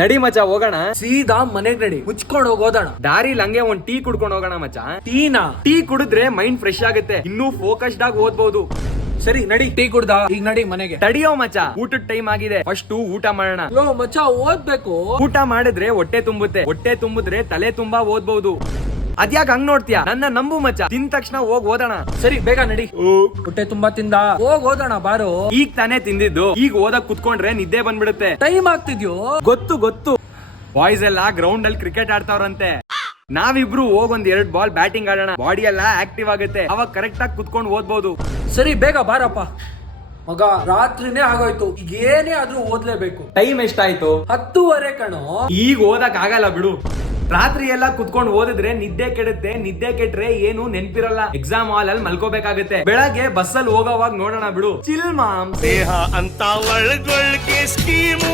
ನಡಿ ಮಚ್ಚ ಹೋಗೋಣ. ಸೀದಾ ಮನೆಗ್ ನಡಿ, ಮುಚ್ಕೊಂಡ್ ಹೋಗೋದಣ. ದಾರಿಲಿ ಹಂಗೆ ಒಂದ್ ಟೀ ಕುಡ್ಕೊಂಡು ಹೋಗೋಣ ಮಚ್ಚ. ಟೀನಾ? ಟೀ ಕುಡಿದ್ರೆ ಮೈಂಡ್ ಫ್ರೆಶ್ ಆಗುತ್ತೆ, ಇನ್ನೂ ಫೋಕಸ್ಡ್ ಆಗಿ ಓದ್ಬಹುದು. ಸರಿ ನಡಿ, ಟೀ ಕುಡ್ದ ಈಗ ನಡಿ ಮನೆಗೆ. ತಡಿಯೋ ಮಚ್ಚ, ಊಟದ ಟೈಮ್ ಆಗಿದೆ, ಫಸ್ಟ್ ಊಟ ಮಾಡೋಣ. ಯೋ ಮಚ್ಚ, ಓದ್ಬೇಕು. ಊಟ ಮಾಡಿದ್ರೆ ಹೊಟ್ಟೆ ತುಂಬುತ್ತೆ, ಹೊಟ್ಟೆ ತುಂಬಿದ್ರೆ ತಲೆ ತುಂಬಾ ಓದ್ಬಹುದು. ಅದ್ಯಾಕ ಹಂಗ್ ನೋಡ್ತೀಯಾ? ನನ್ನ ನಂಬು ಮಚ್ಚ, ತಿಂದ ತಕ್ಷಣ ಹೋಗ್ ಓದೋಣ. ಸರಿ ಬೇಗ ನಡಿ. ಹೊಟ್ಟೆ ತುಂಬಾ ತಿಂದ, ಹೋಗ್ ಓದೋಣ ಬಾರು. ಈಗ ತಾನೇ ತಿಂದಿದ್ದು, ಈಗ ಓದಕ್ ಕುತ್ಕೊಂಡ್ರೆ ನಿದ್ದೆ ಬಂದ್ಬಿಡುತ್ತೆ. ಟೈಮ್ ಆಗ್ತಿದ್ಯೋ? ಗೊತ್ತು ಬಾಯ್ಸ್ ಎಲ್ಲ ಗ್ರೌಂಡ್ ಅಲ್ಲಿ ಕ್ರಿಕೆಟ್ ಆಡ್ತಾವ್ರಂತೆ. ನಾವಿಬ್ರು ಹೋಗ್ ಒಂದ್ 2 ಬಾಲ್ ಬ್ಯಾಟಿಂಗ್ ಆಡೋಣ, ಬಾಡಿ ಎಲ್ಲ ಆಕ್ಟಿವ್ ಆಗುತ್ತೆ, ಅವಾಗ ಕರೆಕ್ಟ್ ಆಗಿ ಕುತ್ಕೊಂಡು ಓದ್ಬಹುದು. ಸರಿ ಬೇಗ ಬಾರಪ್ಪ. ಮಗ, ರಾತ್ರಿನೇ ಆಗೋಯ್ತು, ಈಗ ಏನೇ ಆದ್ರೂ ಓದ್ಲೇಬೇಕು. ಟೈಮ್ ಎಷ್ಟಾಯ್ತು? 10:30 ಕಣೋ. ಈಗ ಓದಕ್ ಆಗಲ್ಲ ಬಿಡು. ರಾತ್ರಿ ಎಲ್ಲ ಕುತ್ಕೊಂಡು ಓದಿದ್ರೆ ನಿದ್ದೆ ಕೆಡುತ್ತೆ, ನಿದ್ದೆ ಕೆಟ್ರೆ ಏನು ನೆನ್ಪಿರಲ್ಲ, ಎಕ್ಸಾಮ್ ಹಾಲ್ ಅಲ್ಲಿ ಮಲ್ಕೋಬೇಕಾಗುತ್ತೆ. ಬೆಳಗ್ಗೆ ಬಸ್ಸಲ್ಲಿ ಹೋಗೋವಾಗ ನೋಡೋಣ ಬಿಡು. Chill mom. ದೇಹ ಅಂತ ಒಳಗೊಳಗೆ ಸ್ಕೀಮ್